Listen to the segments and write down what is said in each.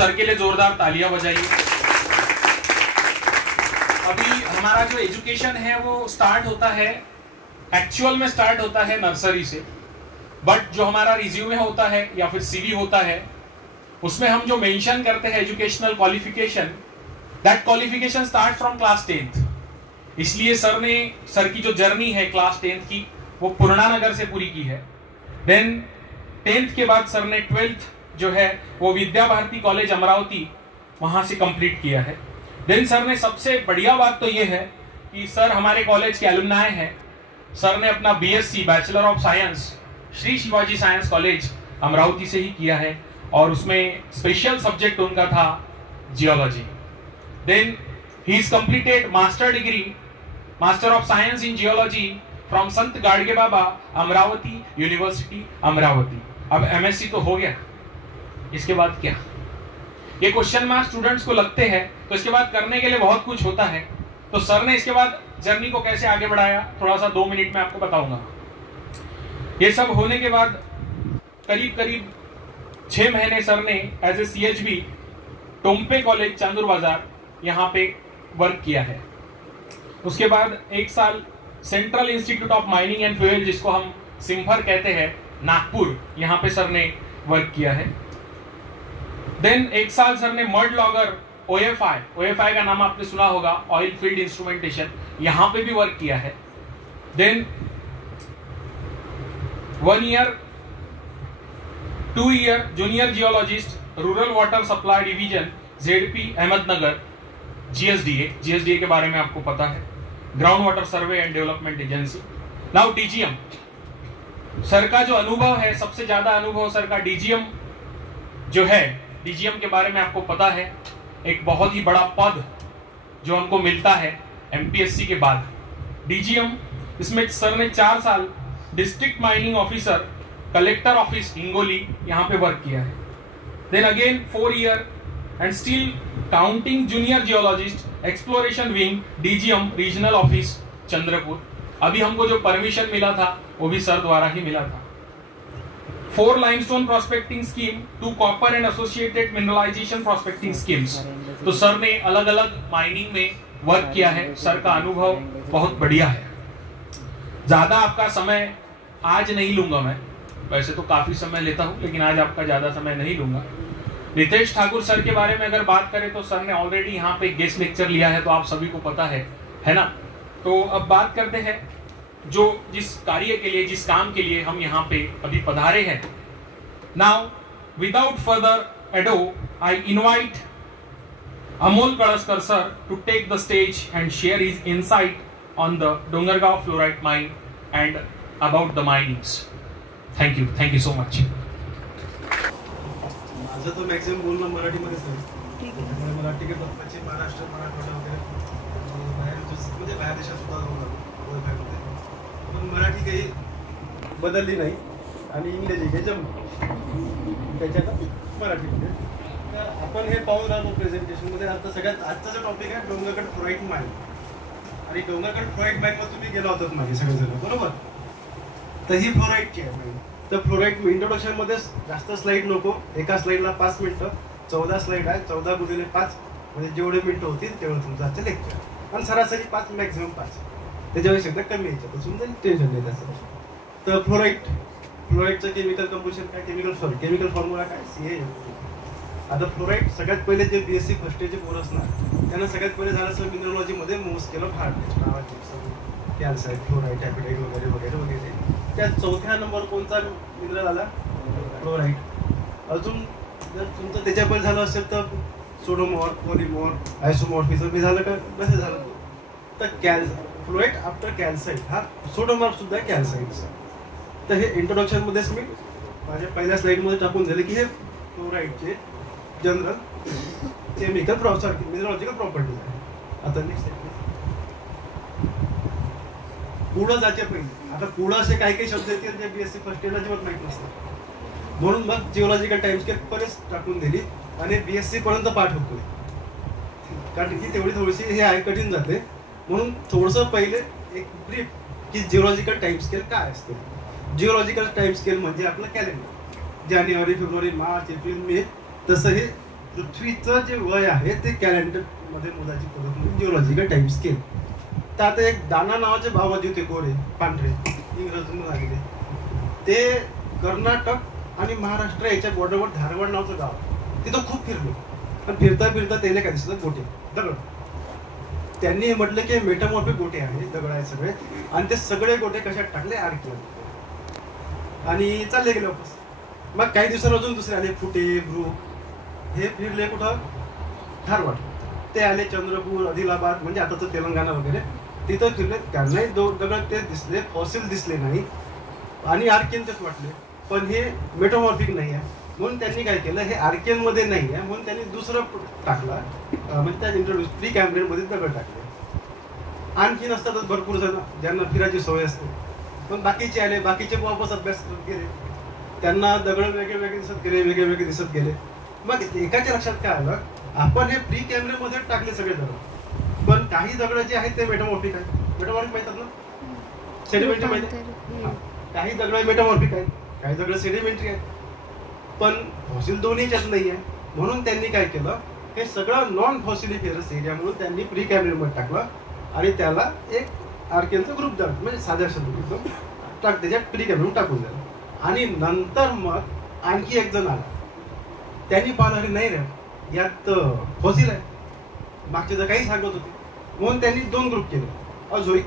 Sir के लिए जोरदार तालियां बजाइए। अभी हमारा जो एजुकेशन है वो स्टार्ट होता है, एक्चुअल में स्टार्ट होता है नर्सरी से, बट जो हमारा रिज्यूमे होता है या फिर सीवी होता है उसमें हम जो मेंशन करते हैं educational qualification, that qualification start from class 10th। इसलिए सर की जो जर्नी है क्लास 10th की वो पूर्णानगर से पूरी की है। देन 10th के बाद सर ने 12th जो है वो विद्या भारती कॉलेज अमरावती वहां से कंप्लीट किया है। देन सर ने सबसे बढ़िया बात तो ये है कि सर हमारे कॉलेज के एलुमनाई हैं। सर ने अपना BSc bachelor of science Shri Shivaji science college Amravati से ही किया है और उसमें स्पेशल सब्जेक्ट उनका था geology. Then he is completed master degree, master of science in geology from Sant Gadge Baba Amravati university Amravati. अब एमएससी तो हो गया, इसके बाद क्या? ये क्वेश्चन मार्क स्टूडेंट्स को लगते हैं, तो इसके बाद करने के लिए बहुत कुछ होता है। तो सर ने इसके बाद जर्नी को कैसे आगे बढ़ाया, थोड़ा सा 2 मिनट में आपको बताऊंगा। ये सब होने के बाद करीब 6 महीने सर ने as a CHB Tompe college Chandur Bazar यहाँ पे वर्क किया है। उसके बाद 1 साल central institute of mining end fuel, जिसको हम सिम्फर कहते हैं, नागपुर, यहाँ पे सर ने वर्क किया है। देन 1 साल सर ने मड लॉगर OFI का नाम आपने सुना होगा, ऑयल फील्ड इंस्ट्रूमेंटेशन, यहाँ पे भी वर्क किया है। Then 1 year 2 year junior geologist rural water supply division ZP Ahmednagar GSDA के बारे में आपको पता है, ground water survey and development agency. Now DGM, sir का जो अनुभव है, सबसे ज्यादा अनुभव सर का DGM जो है, DGM के बारे में आपको पता है, एक बहुत ही बड़ा पद जो हमको मिलता है MPSC के बाद। DGM, इसमें सर ने 4 साल district mining officer collector office Hingoli यहाँ पे वर्क किया है। Then again 4 year and still counting junior geologist exploration wing DGM regional office Chandrapur. अभी हमको जो परमिशन मिला था वो भी सर द्वारा ही मिला था। 4 limestone prospecting scheme, 2 copper and associated mineralization prospecting schemes. तो सर ने अलग अलग माइनिंग में वर्क किया है। सर का अनुभव बहुत बढ़िया है। ज्यादा आपका समय आज नहीं लूंगा मैं, वैसे तो काफी समय लेता हूं, लेकिन आज आपका ज्यादा समय नहीं लूंगा। नितेश ठाकुर सर के बारे में अगर बात करें तो सर ने ऑलरेडी यहाँ पे गेस्ट लेक्चर लिया है, तो आप सभी को पता है ना। तो अब बात करते हैं जो जिस कार्य के लिए, जिस काम के लिए हम यहाँ पे अभी पधारे हैं। Now without further ado I invite Amol Kalaskar sir to take the stage and share his insight on the Dongargaon fluorite mine and about the minings. Thank you so much. माझं तो मॅक्सिमम बोलणं मराठीमध्येच आहे, मराठी के पश्चिम महाराष्ट्र मराठवाडा वगैरे बाहेर देशात सुद्धा जाऊन पण मराठी काही बदलली नाही आणि इंग्रजी हे जमलं त्याच्यात मराठीमध्ये। तर आपण हे पाहून राहिलो प्रेझेंटेशनमध्ये। आता सगळ्यात आजचा जो टॉपिक आहे डोंगरगड फ्लोराइट माइन, आणि डोंगरगड फ्लोराइट माइनवर तुम्ही गेला होतात मागे सगळेजण, बरोबर? तर ही फ्लोराइटची आहे माइन। तर फ्लोराइट इंट्रोडक्शन मध्ये जास्त स्लाइड नको, एका स्लाइडला 5 मिनिटं, 14 स्लाइड आहे, 14 गुणिले 5 म्हणजे जेवढे मिनिटं होतील तेवढं तुमचं आजचं लेक्चर, आणि सरासरी 5 मॅक्झिमम 5, त्याच्यावेळी शब्द कमी यायच्यापासून टेन्शन नाही त्याचं। तर फ्लोराइटचं केमिकल कंपोजिशन काय, केमिकल फॉर्म्युला काय, CA। आता फ्लोराइट सगळ्यात पहिले जे BSc फर्स्ट इयरचे पोरं असणार त्यांना सगळ्यात पहिले झालं असं मिनरॉलॉजीमध्ये मोस्ट केलं हार्ड कॅल्साइट, फ्लोराइट, ॲपिटाइट वगैरे वगैरे वगैरे। त्यात 4थ्या नंबर कोणता मिनरल आला? फ्लोराइट। अजून जर तुमचं त्याच्या पहिले झालं असेल तर सोडोमॉर्फ, पॉलिमॉर्फ, आयसोमॉर्फिझम हे झालं का, कसं झालं? तर फ्लोराइट आफ्टर कॅल्साइट, हा सोडोमॉर्फ सुद्धा कॅल्साइटचा। तर हे इंट्रोडक्शन मध्येच मी माझ्या पहिल्या स्लाइडमध्ये टाकून दिले की हे फ्लोराइटचे जनरल केमिकल मिनरॉलॉजिकल प्रॉपर्टीज आहे। आता नेक्स्ट पुढं जायचे पहिले, आता पुढं असे काही काही शब्द येतील जे BSc फर्स्ट इयरला जेव्हा माहीत नसतात, म्हणून मग जिओलॉजिकल टाइमस्केल पर्यंत टाकून दिली आणि BSc पर्यंत पाठ होतोय, कारण की तेवढी थोडीशी हे आहे कठीण जाते। म्हणून थोडंसं पहिले एक ब्रीफ की जिओलॉजिकल टाइमस्केल काय असते। जिओलॉजिकल टाइमस्केल म्हणजे आपलं कॅलेंडर, जानेवारी, फेब्रुवारी, मार्च, एप्रिल, मे, तसं हे पृथ्वीचं जे वय आहे ते कॅलेंडर मध्ये मोजायची पद्धत म्हणजे जिओलॉजिकल टाइम स्केल. तर आता एक दाना नावाचे बाबाजी होते, गोरे पांढरे, इंग्रजांनी आलेले. ते कर्नाटक आणि महाराष्ट्र याच्या बॉर्डरवर धारवाड नावाचं गाव, तिथं खूप फिरले. पण फिरता फिरता त्याने काय दिसलं, गोटे दगड. त्यांनी म्हटलं की मेटामॉर्फिक गोटे आहे, दगड आहे सगळे, आणि ते सगळे गोटे कशात टाकले, आर्कियन, आणि चालले गेले वापस. मग काही दिवसांनी अजून दुसरे आले, फुटे, ब्रूक, हे फिरले कुठं, धारवाड. ते आले चंद्रपूर, आदिलाबाद म्हणजे आताचं तेलंगणा वगैरे, तिथं फिरले. त्यांनाही दगड ते दिसले, फॉसिल दिसले नाही आणि आर्कियनचेच वाटले. पण हे मेटामॉर्फिक नाही आहे, म्हणून त्यांनी काय केलं, हे आर्कियन मध्ये नाही आहे म्हणून त्यांनी दुसरं टाकला, म्हणजे त्या इंट्रोड्यूस प्री कॅम्ब्रियन मध्ये दगड टाकले. आणखीन असतातच भरपूर जण ज्यांना फिरायची सवय असते, पण बाकीचे आले, बाकीचे वापस अभ्यास करत गेले, त्यांना दगड वेगळे वेगळे दिसत गेले, वेगळे वेगळे दिसत गेले. मग एकाच्या लक्षात काय आलं, आपण हे प्री कॅम्ब्रियन मध्ये टाकले सगळे दगड, पण काही दगड जे आहेत ते मेटामॉर्फिक आहेत. मेटामॉर्फिक माहितात ना, सेडिमेंटरी माहिती. काही दगड मेटामॉर्फिक आहेत, काही दगड सेडिमेंटरी आहेत, पण फॉसिल दोन्हीच्याच नाही आहे. म्हणून त्यांनी काय केलं, हे सगळं नॉन फॉसिलिफेरस एरिया म्हणून त्यांनी प्री कॅम्ब्रियन मध्ये टाकलं आणि त्याला एक आर्कियनचा ग्रुप द्या, म्हणजे साध्या शब्द त्याच्यात प्री कॅम्ब्रियन टाकून द्याल. आणि नंतर मग आणखी एक जण आला, त्यांनी पाहिलं अरे नाही रे यात फॉसिल आहे, मागचे तर काही सांगत होते. म्हणून त्यांनी दोन ग्रुप केले, अझोइक,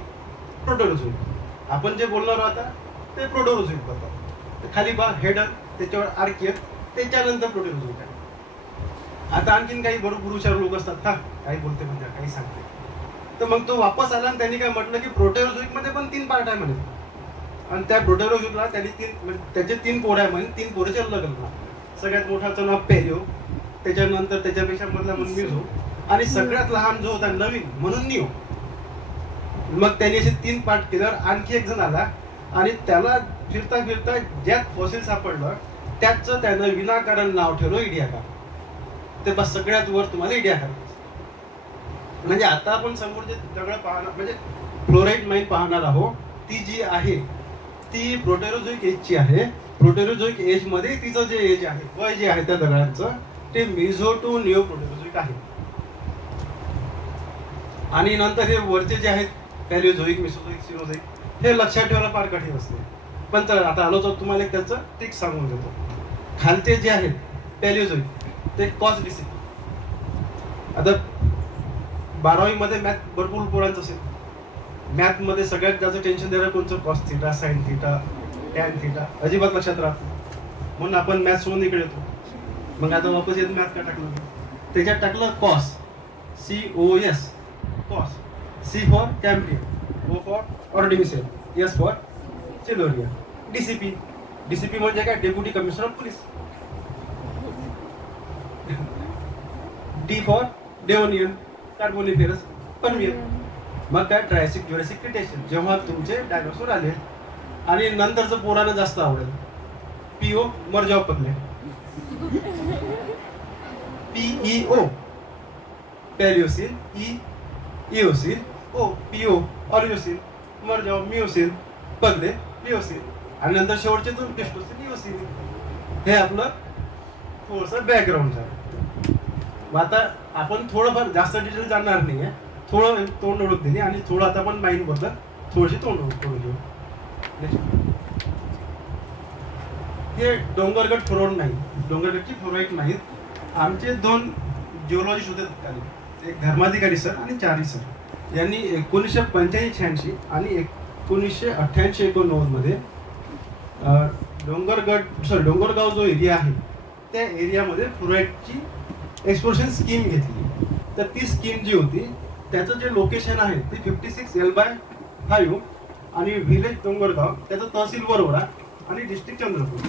प्रोटोरोझोइक. आपण जे बोलणार आता ते प्रोटोरोझोइक बद्दल. खाली बा हेडर, त्याच्यावर आर्कियन, त्याच्यानंतर प्रोटोरोझोइक आहे. आता आणखीन काही भरपूर हुशार लोक असतात, हा काही बोलते म्हणजे काही सांगते. तर मग तो वापस आला आणि त्यांनी काय म्हटलं की प्रोटोरोझोइक मध्ये पण 3 पार्ट आहे म्हणे, आणि त्या प्रोटोरोझोइकला त्यांनी त्याचे 3 पोरं आहे म्हणजे 3 पोरेचे अलग अलग. सगळ्यात मोठाचं नाव पेरिओ, त्याच्यानंतर त्याच्यापेक्षा मधला म्हणून मिझो, आणि सगळ्यात लहान जो होता नवीन म्हणून निओ. मग त्यांनी असे 3 पार्ट केल्यावर आणखी एक जण आला आणि त्याला फिरता फिरता ज्यात फॉसिल सापडलं त्याचं त्यानं विनाकारण नाव ठेवलं इडियाकार. ते बस सगळ्यात वर तुम्हाला इडियाकार. म्हणजे आता आपण समोर जे दगड पाहणार म्हणजे फ्लोराईड माईन पाहणार आहोत, ती जी आहे ती प्रोटेरोझोइक एजची आहे. प्रोटेरोझोइक एज मध्ये तिचं जे एज आहे, वय जे आहे त्या दगडांचं, ते मिझो टू निओ प्रोटेरोझोइक आहे. आणि नंतर हे वरचे जे आहेत पॅलिओझोइक, मेसोझोइक, सिनोझोइक, हे लक्षात ठेवायला फार कठीण असते. पण तर आता आलो तर तुम्हाला एक त्याचं ट्रिक सांगून देतो. खालचे जे आहेत पॅलिओझोइक ते कॉस डिसिप्लिन. आता 12वी मध्ये मॅथ भरपूर पोरांचं असेल, मॅथ मध्ये सगळ्यात जास्त टेन्शन देणार कोणतं, cos theta, sine theta, tan theta, अजिबात लक्षात राहत. म्हणून आपण मॅथ सोडून इकडे येतो. मग आता वापस येत मॅथ का टाकलं, त्याच्यात टाकलं cos, COS, cos. C for कॅम्ब्रियन, O for ऑर्डिमिसेल, S for सिल्व्हरिया. DCP म्हणजे काय, deputy commissioner of police. D for डेव्होनियन, Carboniferous, Permian. मग काय, ट्रायसिक, ज्युरासिक, क्रिटेशियन, जेव्हा तुमचे डायनोसॉर आले. आणि नंतरचं पोरांना जास्त आवडेल, PO, मर्जाव पगले. PEO, पॅलिओसिन, इओसिन, O, PO, ऑरिओसिन, मर्जाव, मिओसिन, पगले, लिओसिन, आणि नंतर शेवटचे 2 प्लेस्टोसिन, इओसिन. हे आपलं थोडंसं बॅकग्राऊंड झालं. मग आता आपण थोडंफार जास्त डिटेल जाणणार नाहीये, थोडं तोंड ओळख दिली आणि थोडं आता आपण माइंड बद्दल थोडीशी तोंड ओळख करून घेऊ. हे डोंगरगड फ्लोराईड नाही, डोंगरगडची फ्लोराईड नाहीत. आमचे 2 जिओलॉजिस्ट होते तत्कालीन, एक धर्माधिकारी सर आणि चारी सर. यांनी 1985-86 आणि 1988-89 मध्ये डोंगरगाव जो एरिया आहे त्या एरियामध्ये फ्लोराईडची एक्सप्लोरेशन स्कीम घेतली. तर ती स्कीम जी होती त्याचं जे लोकेशन आहे ते 56L/5 आणि व्हिलेज डोंगरगाव, त्याचं तहसील वरोरा आणि डिस्ट्रिक्ट चंद्रपूर.